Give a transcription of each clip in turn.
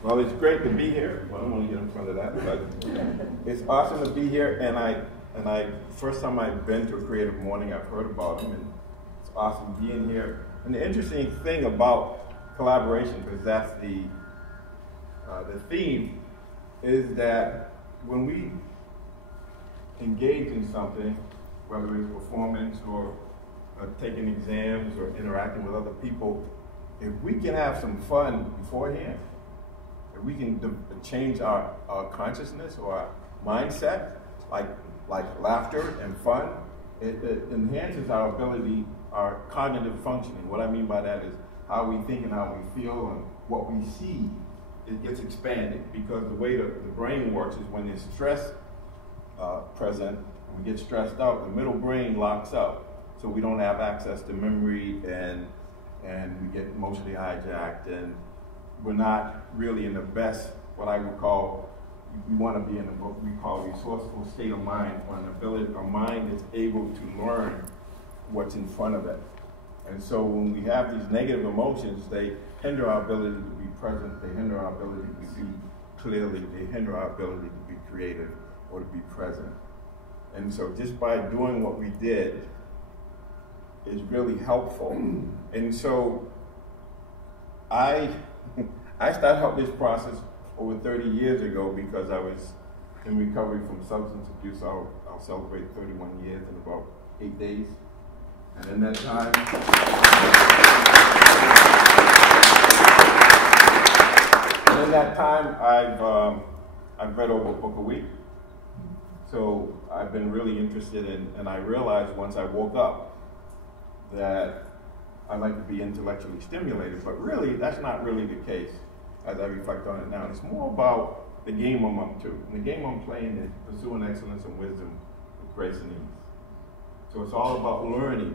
Well, it's great to be here. Well, I don't want to get in front of that, but it's awesome to be here. And first time I've been to a Creative Morning, I've heard about them, and it's awesome being here. And the interesting thing about collaboration, because that's the theme, is that when we engage in something, whether it's performance or taking exams or interacting with other people, if we can have some fun beforehand, if we can change our consciousness or our mindset, like laughter and fun, it enhances our ability, our cognitive functioning. What I mean by that is how we think and how we feel and what we see, it gets expanded, because the way the brain works is when there's stress present, and we get stressed out, the middle brain locks up, so we don't have access to memory, and we get emotionally hijacked, and we're not really in the best, what I would call, we want to be in what we call resourceful state of mind, or an ability, our mind is able to learn what's in front of it. And so when we have these negative emotions, they hinder our ability to be present, they hinder our ability to see clearly, they hinder our ability to be creative or to be present. And so just by doing what we did is really helpful. And so I started out this process over 30 years ago because I was in recovery from substance abuse. I'll celebrate 31 years in about 8 days. And in that time, I've read over a book a week. So I've been really interested in, and I realized once I woke up that I like to be intellectually stimulated, but really that's not really the case as I reflect on it now. It's more about the game I'm up to. And the game I'm playing is pursuing excellence and wisdom with grace and ease. So it's all about learning.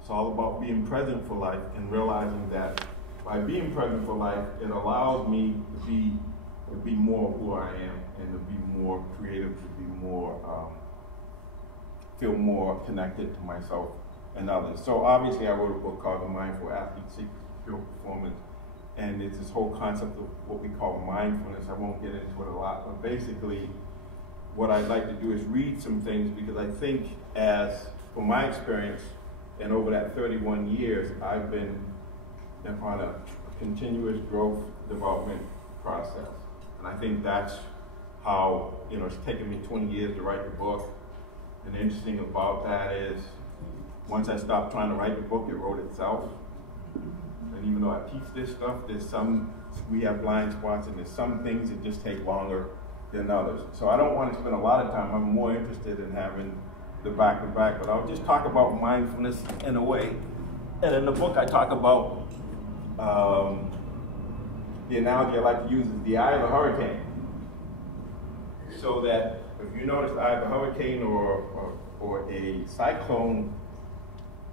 It's all about being present for life and realizing that by being present for life, it allows me to be more who I am and to be more creative, to be more, feel more connected to myself and others. So obviously I wrote a book called The Mindful Athlete Secrets to Pure Performance, and it's this whole concept of what we call mindfulness. I won't get into it a lot, but basically what I'd like to do is read some things, because I think from my experience, and over that 31 years, I've been on a continuous growth development process. And I think that's how, it's taken me 20 years to write the book. And the interesting about that is, once I stopped trying to write the book, it wrote itself. And even though I teach this stuff, we have blind spots, and there's some things that just take longer than others. So I don't want to spend a lot of time. I'm more interested in having the back-to-back, but I'll just talk about mindfulness in a way. And in the book, I talk about the analogy I like to use is the eye of a hurricane. So that if you notice the eye of a hurricane or a cyclone,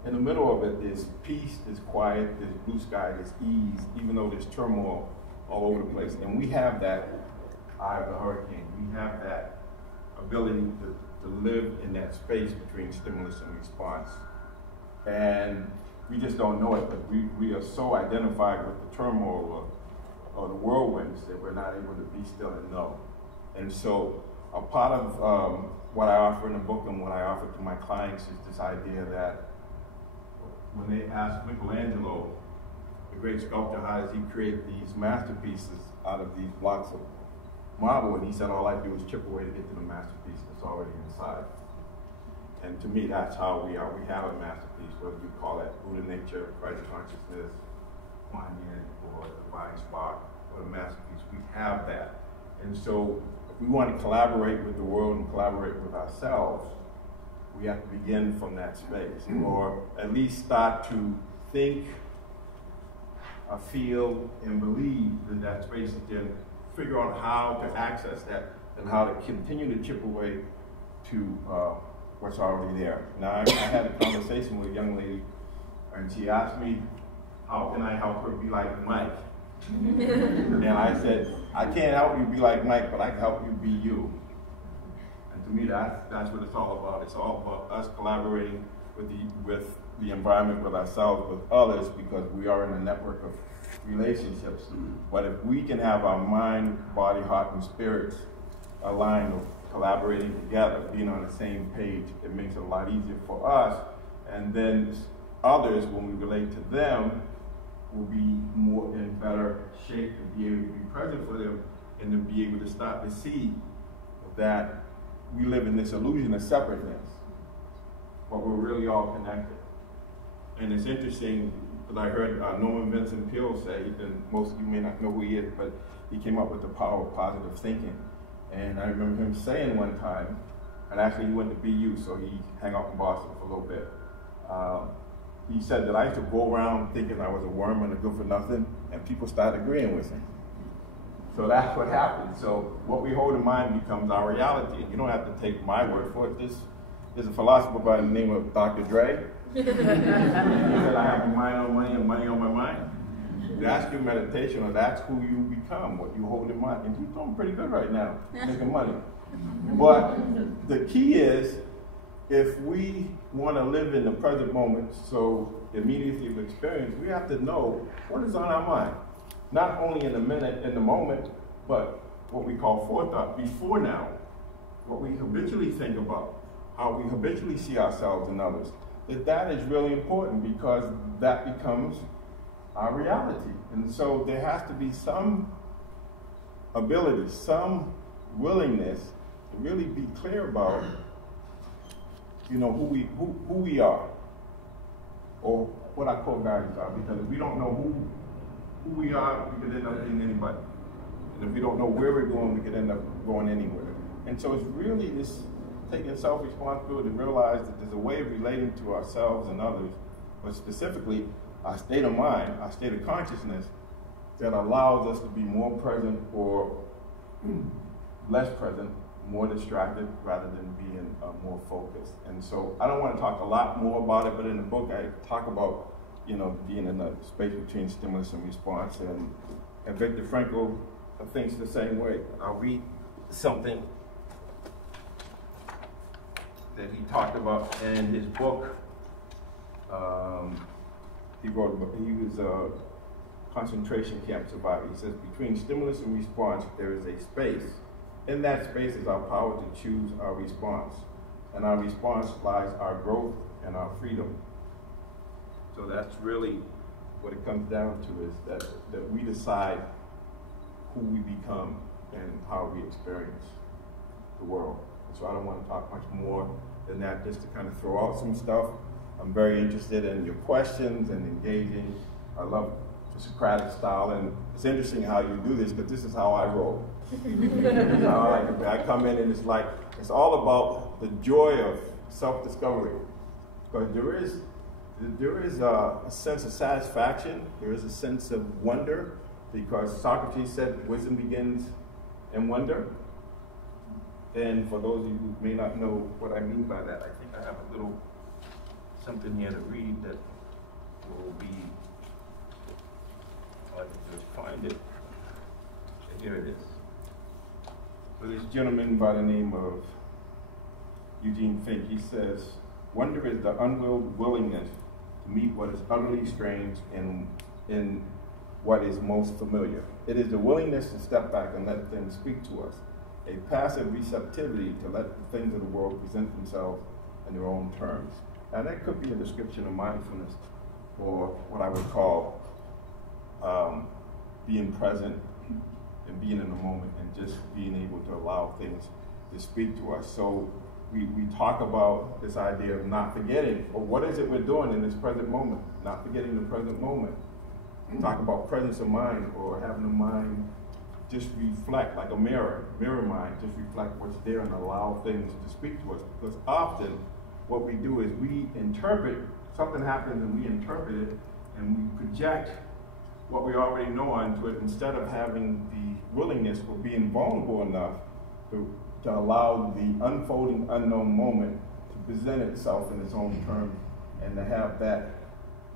in the middle of it, there's peace, there's quiet, there's blue sky, there's ease, even though there's turmoil all over the place. And we have that eye of the hurricane. We have that ability to live in that space between stimulus and response. And we just don't know it, but we are so identified with the turmoil or the whirlwinds that we're not able to be still and know. And so a part of what I offer in the book and what I offer to my clients is this idea that when they asked Michelangelo, the great sculptor, how does he create these masterpieces out of these blocks of marble, and he said, all I do is chip away to get to the masterpiece that's already inside. And to me, that's how we are. We have a masterpiece, whether you call that Buddha nature, Christ consciousness, Kuan Yin, or divine spark, or the masterpiece. We have that. And so if we want to collaborate with the world and collaborate with ourselves, we have to begin from that space, or at least start to think, feel, and believe in that space, and then figure out how to access that and how to continue to chip away to what's already there. Now, I had a conversation with a young lady, and she asked me, how can I help her be like Mike? And I said, I can't help you be like Mike, but I can help you be you. And to me, that's what it's all about. It's all about us collaborating with the environment, with ourselves, with others, because we are in a network of relationships. But if we can have our mind, body, heart, and spirits aligned, or collaborating together, being on the same page, it makes it a lot easier for us. And then others, when we relate to them, will be more in better shape to be able to be present for them, and to be able to start to see that we live in this illusion of separateness, but we're really all connected. And it's interesting, because I heard Norman Vincent Peale say, and most of you may not know who he is, but he came up with the power of positive thinking. And I remember him saying one time, and actually he went to BU, so he hung out in Boston for a little bit. He said that I used to go around thinking I was a worm and a good for nothing, and people started agreeing with me. So that's what happens. So what we hold in mind becomes our reality. You don't have to take my word for it. There's a philosopher by the name of Dr. Dre. He said, I have my mind on money and money on my mind. That's your meditation, or that's who you become, what you hold in mind. And you're doing pretty good right now, making money. But the key is, if we want to live in the present moment, so immediately of experience, we have to know what is on our mind. Not only in the minute, in the moment, but what we call forethought, before now. What we habitually think about, how we habitually see ourselves and others. That is really important, because that becomes our reality. And so there has to be some ability, some willingness to really be clear about, you know, who we are, or what our core values are. Because if we don't know who we are, we could end up being anybody. And if we don't know where we're going, we could end up going anywhere. And so it's really this taking self-responsibility to realize that there's a way of relating to ourselves and others, but specifically our state of mind, our state of consciousness, that allows us to be more present or less present, more distracted, rather than being more focused. And so I don't want to talk a lot more about it, but in the book I talk about, you know, being in the space between stimulus and response. And Viktor Frankl thinks the same way. I'll read something that he talked about in his book. He was a concentration camp survivor. He says, between stimulus and response, there is a space. In that space is our power to choose our response. And our response lies our growth and our freedom. So that's really what it comes down to, is that we decide who we become and how we experience the world. So I don't want to talk much more than that, just to kind of throw out some stuff. I'm very interested in your questions and engaging. I love the Socratic style, and it's interesting how you do this, because this is how I roll. I come in and it's all about the joy of self-discovery. Because there is a sense of satisfaction, there is a sense of wonder, because Socrates said wisdom begins in wonder. And for those of you who may not know what I mean by that, I think I have a little something here to read that will be, I can just find it. Here it is. So this gentleman by the name of Eugene Fink, he says, wonder is the unwilled willingness to meet what is utterly strange in what is most familiar. It is the willingness to step back and let things speak to us. A passive receptivity to let the things of the world present themselves in their own terms. And that could be a description of mindfulness, or what I would call being present and being in the moment, and just being able to allow things to speak to us. So we talk about this idea of not forgetting, but what is it we're doing in this present moment? Not forgetting the present moment. We talk about presence of mind, or having the mind just reflect, like a mirror mind, just reflect what's there and allow things to speak to us. Because often what we do is we interpret, something happens and we interpret it, and we project what we already know onto it instead of having the willingness or being vulnerable enough to allow the unfolding unknown moment to present itself in its own terms, and to have that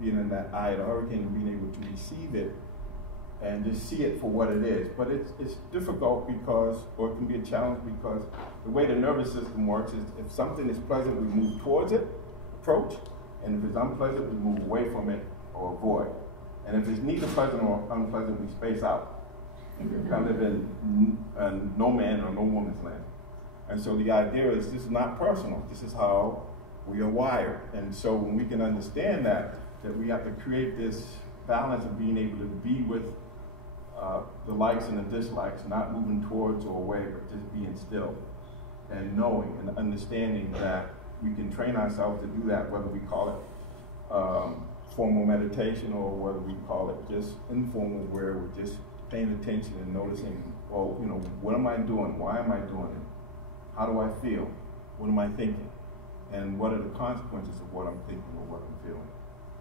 being in that eye of the hurricane and being able to receive it and just see it for what it is. But it's difficult because, or it can be a challenge because the way the nervous system works is if something is pleasant, we move towards it, approach, and if it's unpleasant, we move away from it or avoid. And if it's neither pleasant or unpleasant, we space out. We kind of live in no man or no woman's land. And so the idea is this is not personal. This is how we are wired. And so when we can understand that we have to create this balance of being able to be with the likes and the dislikes, not moving towards or away, but just being still and knowing and understanding that we can train ourselves to do that, whether we call it formal meditation or whether we call it just informal, where we're just paying attention and noticing, well, you know, what am I doing? Why am I doing it? How do I feel? What am I thinking? And what are the consequences of what I'm thinking or what I'm feeling?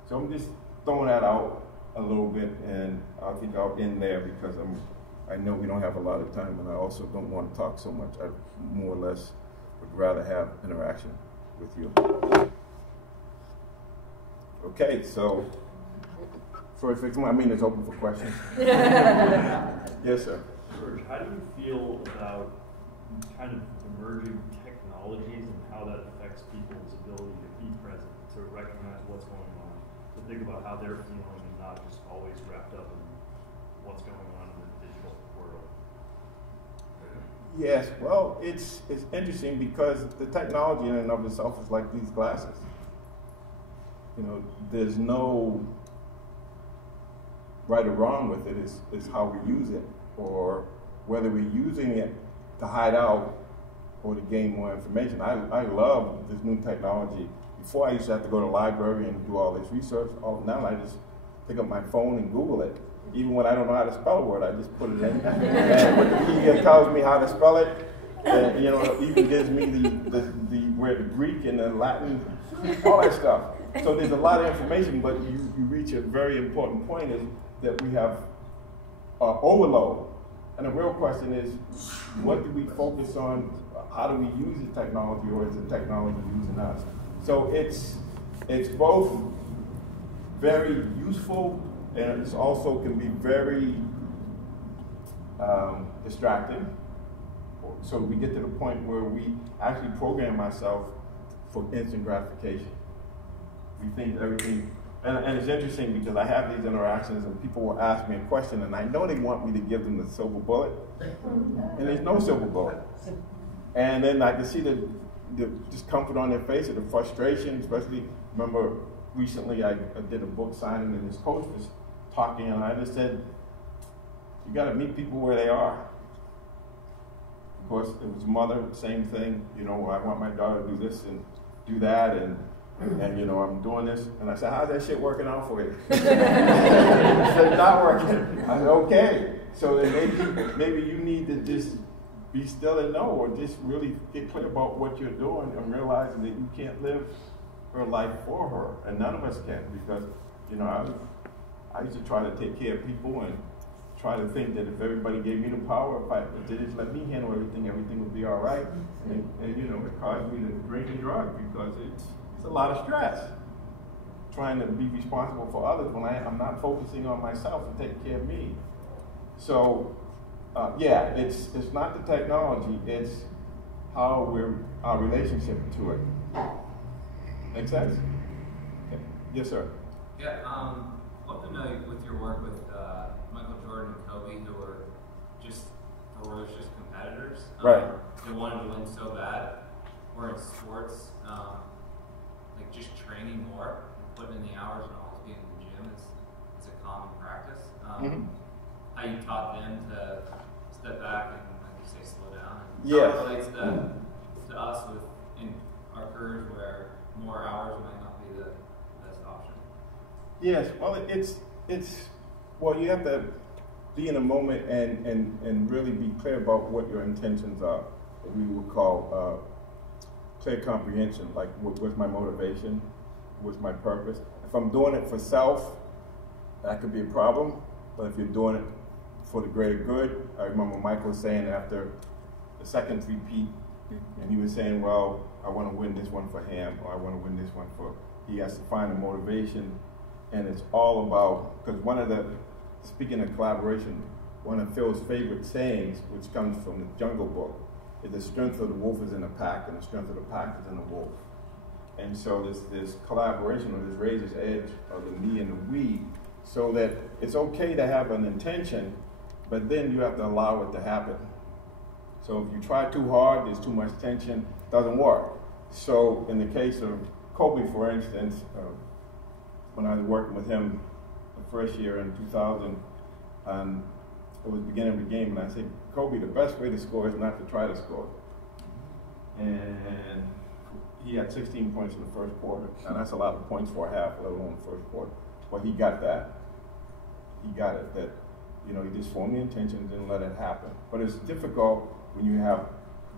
So I'm just throwing that out a little bit, and I think I'll end there because I know we don't have a lot of time, and I also don't want to talk so much. I more or less would rather have interaction with you. Okay, so first, I mean, it's open for questions. Yes, sir. George, how do you feel about kind of emerging technologies and how that affects people's ability to be present, to recognize what's going on, to think about how they're feeling and not just always wrapped up in what's going on in the digital world? Yes, well, it's interesting because the technology in and of itself is like these glasses. You know, there's no right or wrong with it. It's how we use it, or whether we're using it to hide out or to gain more information. I love this new technology. Before I used to have to go to the library and do all this research. Now I just pick up my phone and Google it. Even when I don't know how to spell a word, I just put it in. And Wikipedia tells me how to spell it. And, you know, it even gives me where the Greek and the Latin, all that stuff. So there's a lot of information, but you reach a very important point is that we have overload. And the real question is, what do we focus on? How do we use the technology, or is the technology using us? So it's both very useful, and it also can be very distracting. So we get to the point where we actually program ourselves for instant gratification. We think everything, and it's interesting because I have these interactions and people will ask me a question and I know they want me to give them the silver bullet, and there's no silver bullet. And then I can see the discomfort on their face, or the frustration, especially, remember recently I did a book signing and this coach was talking and I just said, you gotta meet people where they are. Of course, it was mother, same thing, you know, I want my daughter to do this and do that, and you know, I'm doing this, and I said, how's that shit working out for you? She said, it's not working. I said, okay. So then maybe you need to just be still and know, or just really get clear about what you're doing and realizing that you can't live her life for her, and none of us can, because, you know, I used to try to take care of people and try to think that if everybody gave me the power, if they just let me handle everything would be all right. And you know, it caused me to drink and drug because it's a lot of stress trying to be responsible for others when I'm not focusing on myself and taking care of me. So, yeah, it's not the technology, it's how our relationship to it. Make sense? Okay. Yes, sir. Yeah, love to know with your work with Michael Jordan and Kobe, who were just ferocious competitors. Right. They wanted to win so bad. Or in sports, like just training more and putting in the hours and always being in the gym is a common practice. How you taught them to step back and, like you say, slow down. And yes. How it relates to us in our careers where more hours might not be the best option. Yes, well, well, you have to be in a moment and really be clear about what your intentions are. What we would call clear comprehension, like what's my motivation, what's my purpose. If I'm doing it for self, that could be a problem, but if you're doing it for the greater good, I remember Michael saying after the second repeat, and he was saying, well, I want to win this one for him, or I want to win this one for, he has to find a motivation, and it's all about, because speaking of collaboration, one of Phil's favorite sayings, which comes from the Jungle Book, is the strength of the wolf is in the pack, and the strength of the pack is in the wolf. And so this collaboration, or this raises edge of the me and the we, so that it's okay to have an intention, but then you have to allow it to happen. So if you try too hard, there's too much tension, it doesn't work. So in the case of Kobe, for instance, when I was working with him the first year in 2000, it was the beginning of the game, and I said, Kobe, the best way to score is not to try to score. And he had 16 points in the first quarter, and that's a lot of points for a half, let alone the first quarter. But he got that. He got it, that, you know, he just formed the intentions and let it happen. But it's difficult when you have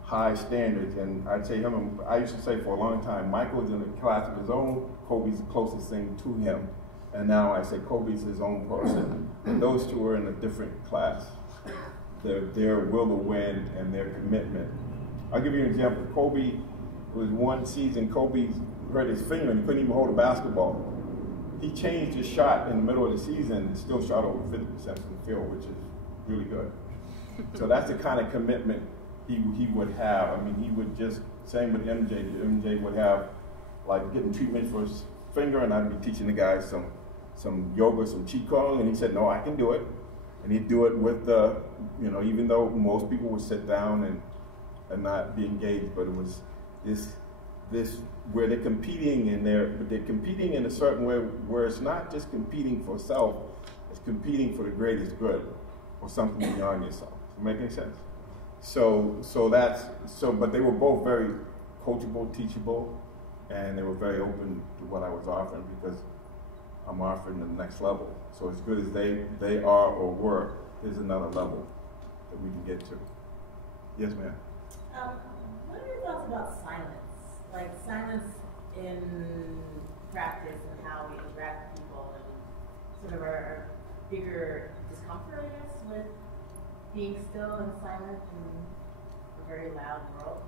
high standards, and I'd say I used to say for a long time, Michael's in a class of his own, Kobe's the closest thing to him, and now I say Kobe's his own person, and those two are in a different class. Their will to win and their commitment. I'll give you an example. Kobe, was one season, Kobe hurt his finger and he couldn't even hold a basketball. He changed his shot in the middle of the season and still shot over 50% from the field, which is really good. So that's the kind of commitment he would have. I mean, he would just, same with MJ. MJ would have, like, getting treatment for his finger, and I'd be teaching the guys some yoga, some qigong, and he said, no, I can do it. And he'd do it with the, you know, even though most people would sit down and not be engaged, but it was this where they're competing but they're competing in a certain way where it's not just competing for self, it's competing for the greatest good or something beyond yourself. Does it make any sense? But they were both very coachable, teachable, and they were very open to what I was offering, because I'm offering the next level. So as good as they are or were, there's another level that we can get to. Yes, ma'am. What are your thoughts about silence? Like silence in practice and how we interact with people, and sort of our bigger discomfort, I guess, with being still and silent in a very loud world?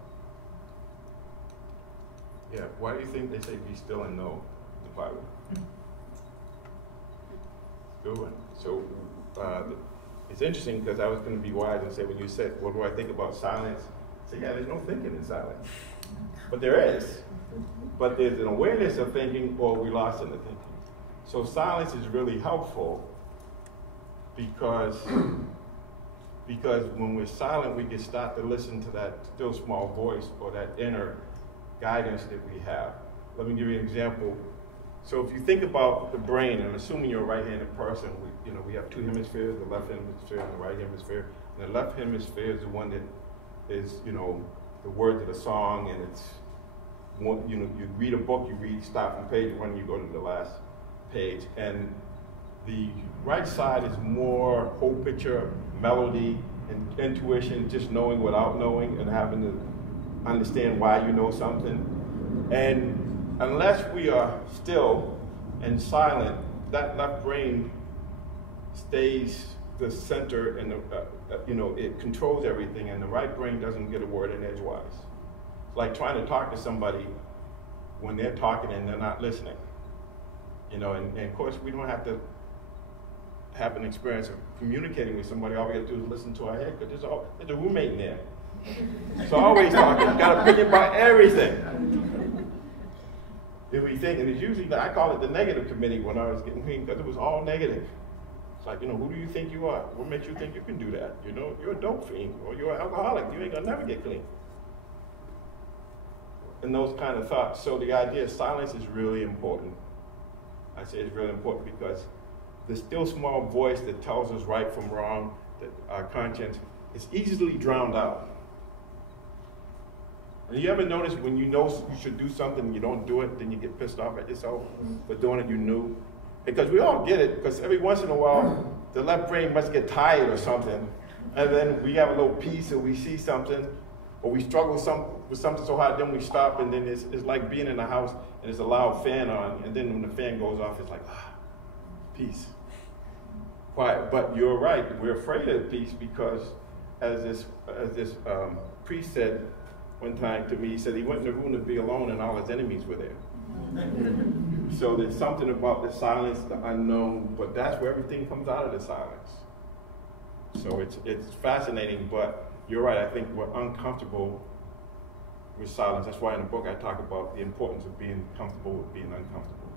Yeah, why do you think they say be still and know in the Bible? Good one. So it's interesting, because I was going to be wise and say, when you said, what do I think about silence? I said, yeah, there's no thinking in silence. But there is. But there's an awareness of thinking, or we lost in the thinking. So silence is really helpful because when we're silent, we can start to listen to that still small voice, or that inner guidance that we have. Let me give you an example. So if you think about the brain, and assuming you're a right-handed person, we have two hemispheres, the left hemisphere and the right hemisphere. And the left hemisphere is the one that is, the words of the song, and it's, you read a book, start from page 1, you go to the last page. And the right side is more whole picture, melody, and intuition, just knowing without knowing, and having to understand why you know something. And unless we are still and silent, that left brain stays the center, and it controls everything, and the right brain doesn't get a word in edgewise. It's like trying to talk to somebody when they're talking and they're not listening. And of course we don't have to have an experience of communicating with somebody. All we have to do is listen to our head, because there's a roommate in there. So always talking, got an opinion about everything. If we think, and it's usually, I call it the negative committee when I was getting clean, because it was all negative. It's like, who do you think you are? What makes you think you can do that? You're a dope fiend, or you're an alcoholic. You ain't gonna never get clean. And those kind of thoughts. So the idea of silence is really important. I say it's really important because the still small voice that tells us right from wrong, that our conscience, is easily drowned out. And you ever notice when you know you should do something and you don't do it, then you get pissed off at yourself for doing it you knew? Because we all get it, because every once in a while, the left brain must get tired or something, and then we have a little piece or we see something, or we struggle with something so hard, then we stop, and then it's like being in a house and there's a loud fan on, and then when the fan goes off, it's like, peace, quiet. But you're right, we're afraid of peace because, as this priest said one time to me, he said he went in the room to be alone and all his enemies were there. So there's something about the silence, the unknown, but that's where everything comes out of the silence. So it's fascinating, but you're right, I think we're uncomfortable with silence. That's why in the book I talk about the importance of being comfortable with being uncomfortable.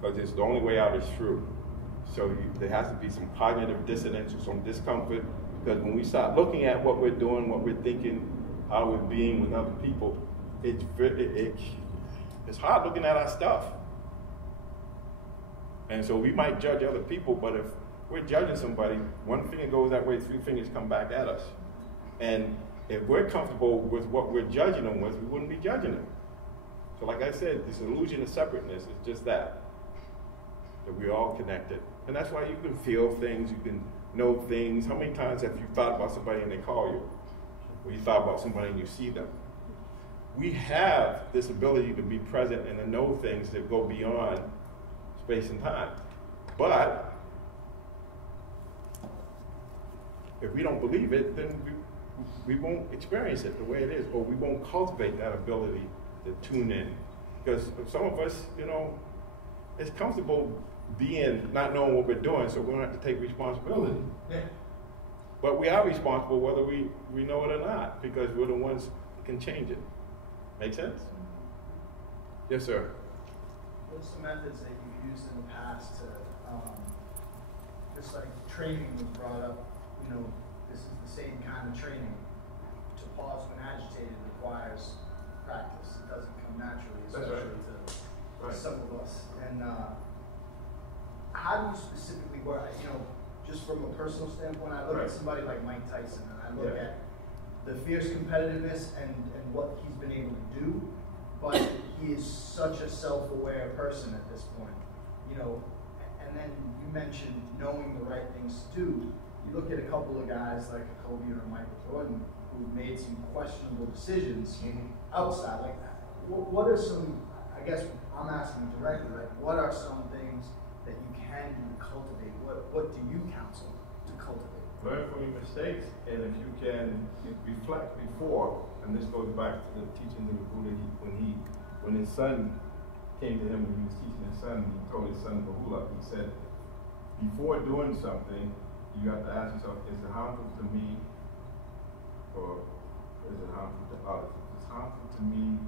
Because it's the only way out is through. So there has to be some cognitive dissonance or some discomfort, because when we start looking at what we're doing, what we're thinking, how we're being with other people, it's hard looking at our stuff. And so we might judge other people, but if we're judging somebody, one finger goes that way, 3 fingers come back at us. And if we're comfortable with what we're judging them with, we wouldn't be judging them. So like I said, this illusion of separateness is just that we're all connected. And that's why you can feel things, you can know things. How many times have you thought about somebody and they call you? Or you thought about somebody and you see them? We have this ability to be present and to know things that go beyond space and time. But if we don't believe it, then we won't experience it the way it is, or we won't cultivate that ability to tune in. Because some of us, it's comfortable not knowing what we're doing, so we don't have to take responsibility. Yeah. But we are responsible whether we know it or not, because we're the ones that can change it. Make sense? Yes, sir. What's the methods that you've used in the past to, just like training was brought up, this is the same kind of training. To pause when agitated requires practice. It doesn't come naturally, especially to some of us. And how do you specifically work? Just from a personal standpoint, I look at somebody like Mike Tyson, and I look at the fierce competitiveness and what he's been able to do, but he is such a self-aware person at this point. And then you mentioned knowing the right things to do. You look at a couple of guys like Kobe or Michael Jordan who made some questionable decisions outside. Like, what are some, I guess I'm asking directly, like, what are some things that you can do to cultivate? What do you counsel to cultivate? Learn from your mistakes, and if you can reflect before, and this goes back to the teachings of the Buddha, when his son came to him, when he was teaching his son, he told his son Bahula, he said, before doing something, you have to ask yourself, is it harmful to me, or is it harmful to others? If it's harmful to me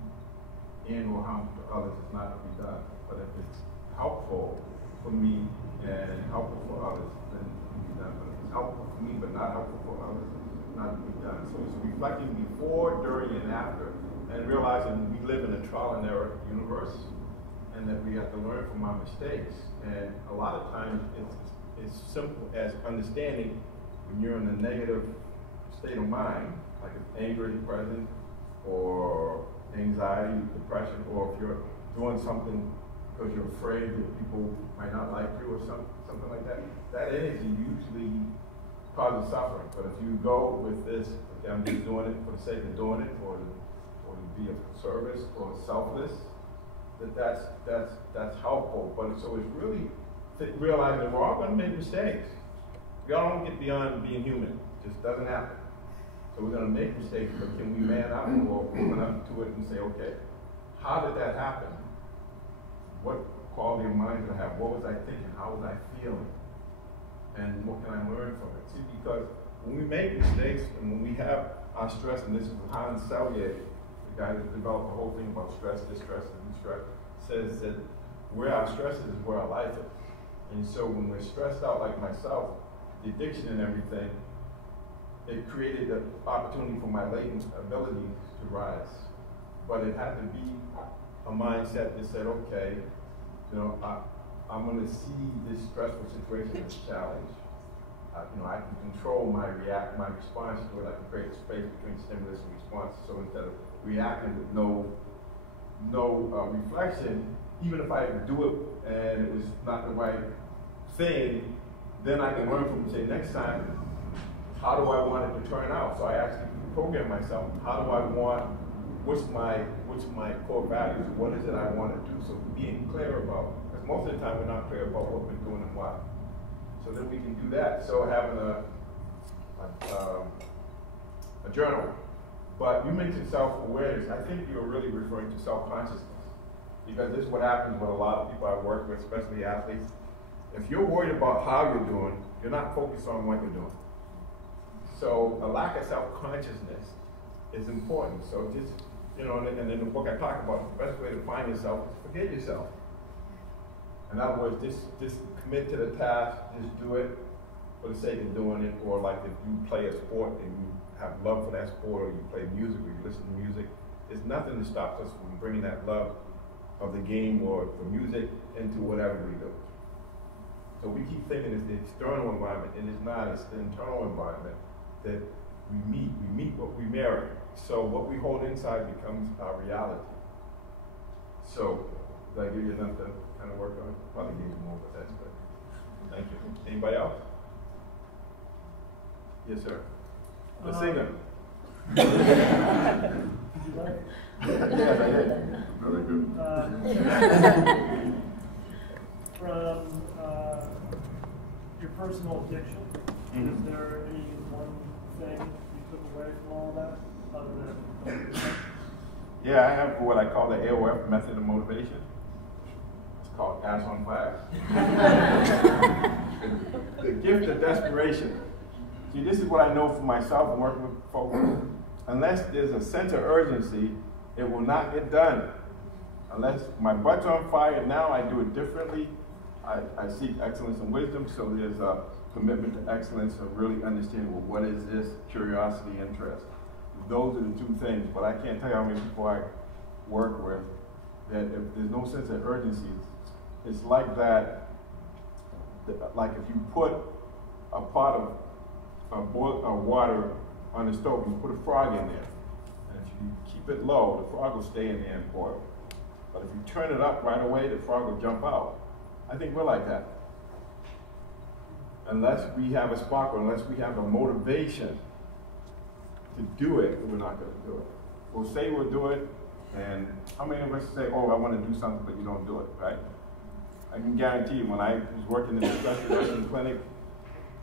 and or harmful to others, it's not to be done. But if it's helpful for me and helpful for others, then it can be done. But if it's helpful for me but not helpful for others, it's not to be done. So it's reflecting before, during, and after, and realizing we live in a trial and error universe, and that we have to learn from our mistakes. And a lot of times it's simple as understanding when you're in a negative state of mind, like if anger is present, or anxiety, depression, or if you're doing something because you're afraid that people might not like you or something like that, that energy usually causes suffering. But if you go with this, okay, I'm just doing it for the sake of doing it, or to be of service or selfless, that's helpful. But so it's really realizing that we're all going to make mistakes. We all don't get beyond being human. It just doesn't happen. So we're going to make mistakes, but can we man up or open up to it and say, okay, how did that happen? What quality of mind did I have? What was I thinking? How was I feeling? And what can I learn from it? See, because when we make mistakes and when we have our stress, and this is Hans Selye, the guy that developed the whole thing about stress, distress, and distress, says that where our stress is where our life is. And so when we're stressed out like myself, the addiction and everything, it created an opportunity for my latent abilities to rise. But it had to be a mindset that said, okay, I'm going to see this stressful situation as a challenge. I can control my response to it. I can create a space between stimulus and response. So instead of reacting with no reflection, even if I do it and it was not the right thing, then I can learn from it and say, next time, how do I want it to turn out? So I actually program myself. How do I want, what's my core values? What is it I want to do? So being clear about, because most of the time we're not clear about what we're doing and why. So then we can do that. So having a journal. But you mentioned self-awareness. I think you're really referring to self-consciousness. Because this is what happens with a lot of people I work with, especially athletes. If you're worried about how you're doing, you're not focused on what you're doing. So a lack of self-consciousness is important. So just, you know, and in the book I talk about, the best way to find yourself is forget yourself. In other words, just commit to the task, just do it for the sake of doing it, or like if you play a sport and you have love for that sport, or you play music, or you listen to music, there's nothing that stops us from bringing that love of the game or the music into whatever we do. So we keep thinking it's the external environment, and it's not. It's the internal environment that we meet what we marry. So what we hold inside becomes our reality. So, did I give you enough to kind of work on? Probably gave you more, but that's good. Thank you. Anybody else? Yes, sir. The singer. Yes, I did. Very good. From your personal addiction, is there any one thing you took away from all that, other than? Yeah, I have what I call the AOF method of motivation. It's called Ass on Fire. The gift of desperation. See, this is what I know for myself and working with folks. Unless there's a sense of urgency, it will not get done. Unless my butt's on fire, now I do it differently. I seek excellence and wisdom, so there's a commitment to excellence of really understanding, well, what is this? Curiosity, interest. Those are the two things, but I can't tell you how many people I work with that if there's no sense of urgency, it's like that, like if you put a pot of water on the stove, you put a frog in there, and if you keep it low, the frog will stay in there and boil. But if you turn it up right away, the frog will jump out. I think we're like that. Unless we have a spark, or unless we have a motivation to do it, we're not going to do it. We'll say we'll do it, and how many of us say, oh, I want to do something, but you don't do it, right? I can guarantee you, when I was working in the stress reduction clinic,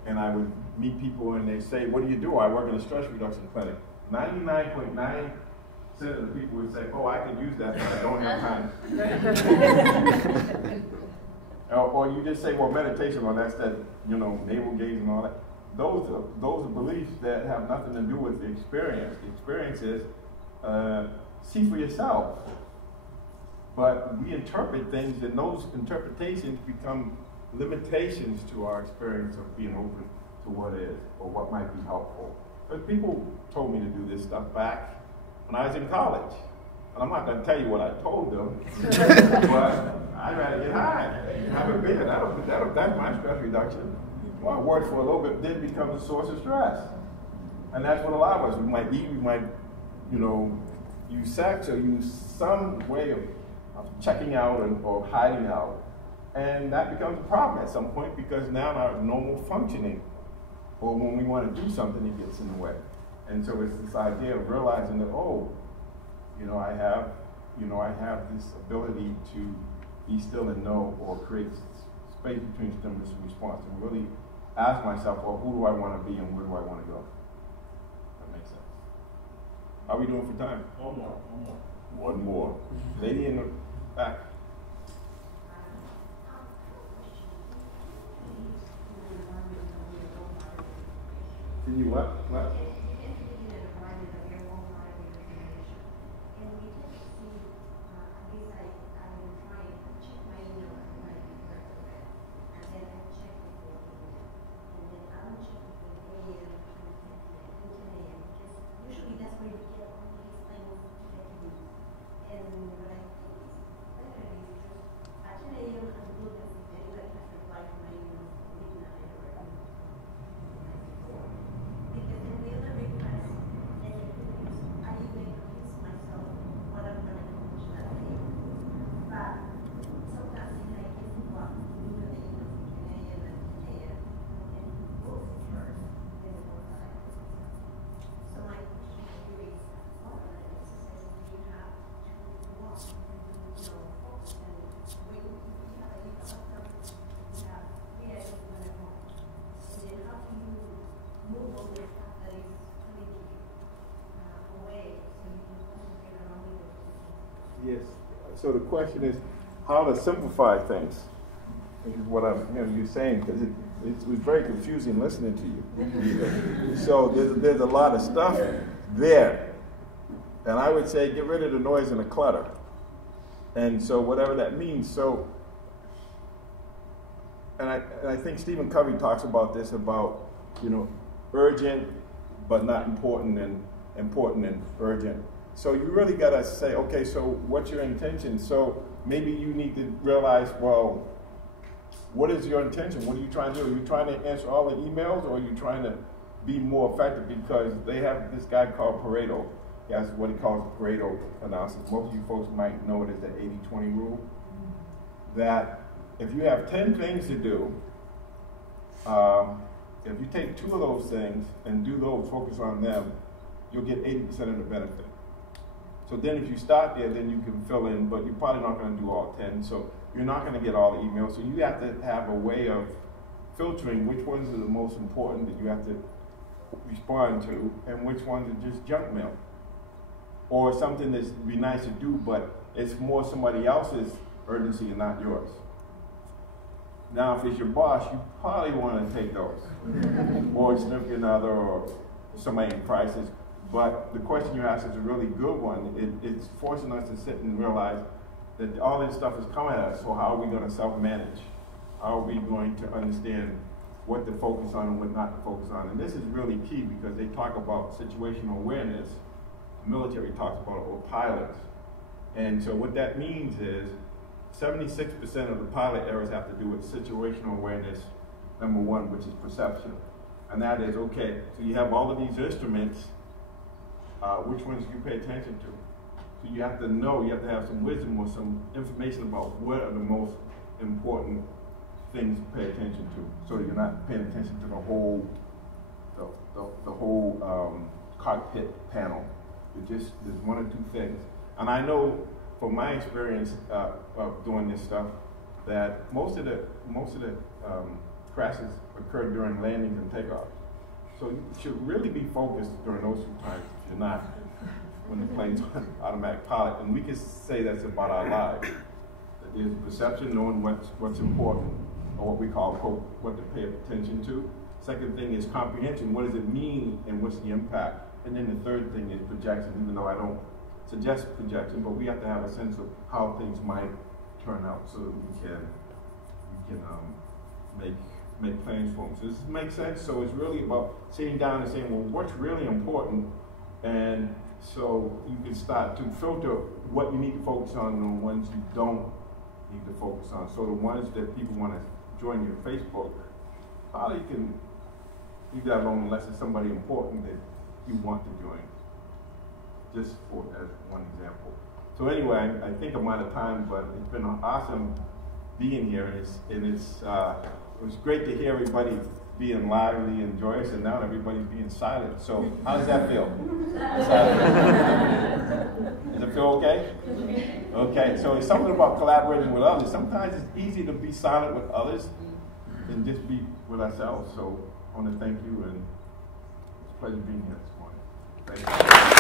and I would meet people and they say, what do you do? I work in a stress reduction clinic. 99.9% of the people would say, oh, I can use that, but I don't have time. Or you just say, well, meditation, well, that's that, you know, navel gaze and all that. Those are beliefs that have nothing to do with the experience. The experience is, see for yourself. But we interpret things, and those interpretations become limitations to our experience of being open to what is, or what might be helpful. But people told me to do this stuff back when I was in college. And I'm not going to tell you what I told them, but I'd rather get high, have a beer. That's my stress reduction. Well, I worked for a little bit, then becomes a source of stress. And that's what a lot of us, we might eat, we might, you know, use sex or use some way of checking out or hiding out. And that becomes a problem at some point, because now our normal functioning, or when we want to do something, it gets in the way. And so it's this idea of realizing that, oh, you know, I have this ability to be still and know, or create space between stimulus and response, and really ask myself, well, who do I want to be and where do I want to go? That makes sense. How are we doing for time? One more. Lady in the back. Can you what? What? Yes. So the question is how to simplify things. This is what I'm hearing you saying, because it was very confusing listening to you. So there's a lot of stuff there. And I would say get rid of the noise and the clutter. And so whatever that means. So, and I think Stephen Covey talks about this, about, urgent but not important, and important and urgent. So you really got to say, okay, so what's your intention? So maybe you need to realize, well, what is your intention? What are you trying to do? Are you trying to answer all the emails, or are you trying to be more effective? Because they have this guy called Pareto. He has what he calls the Pareto analysis. Most of you folks might know it as the 80-20 rule. That if you have 10 things to do, if you take 2 of those things and do those, focus on them, you'll get 80% of the benefit. So then if you start there, then you can fill in, but you're probably not going to do all 10. So you're not going to get all the emails. So you have to have a way of filtering which ones are the most important that you have to respond to, and which ones are just junk mail. Or something that's be nice to do, but it's more somebody else's urgency and not yours. Now, if it's your boss, you probably want to take those. Or significant other, or somebody in crisis. But the question you asked is a really good one. It's forcing us to sit and realize that all this stuff is coming at us, so how are we going to self-manage? How are we going to understand what to focus on and what not to focus on? And this is really key, because they talk about situational awareness. The military talks about it, or pilots. And so what that means is 76% of the pilot errors have to do with situational awareness, number 1, which is perception. And that is, okay, so you have all of these instruments, which ones do you pay attention to? So you have to know, you have to have some wisdom or some information about what are the most important things to pay attention to, so that you're not paying attention to the whole cockpit panel. There's 1 or 2 things. And I know from my experience of doing this stuff that most of the crashes occur during landings and takeoffs. So you should really be focused during those 2 times. If you're not, when the plane's on automatic pilot, and we can say that's about our lives. That there's perception, knowing what's important, or what we call, quote, what to pay attention to. Second thing is comprehension. What does it mean, and what's the impact? And then the third thing is projection, even though I don't suggest projection, but we have to have a sense of how things might turn out, so that we can make plans for them. So does this make sense? So it's really about sitting down and saying, well, what's really important? And so you can start to filter what you need to focus on and the ones you don't need to focus on. So the ones that people want to join your Facebook, probably you can leave that alone unless it's somebody important that you want to join. Just as one example. So anyway, I think I'm out of time, but it's been awesome being here, and it was great to hear everybody being lively and joyous, and now everybody's being silent. So how does that feel? Does it feel okay? Okay, so it's something about collaborating with others. Sometimes it's easy to be silent with others than just be with ourselves. So I want to thank you, and it's a pleasure being here this morning. Thank you.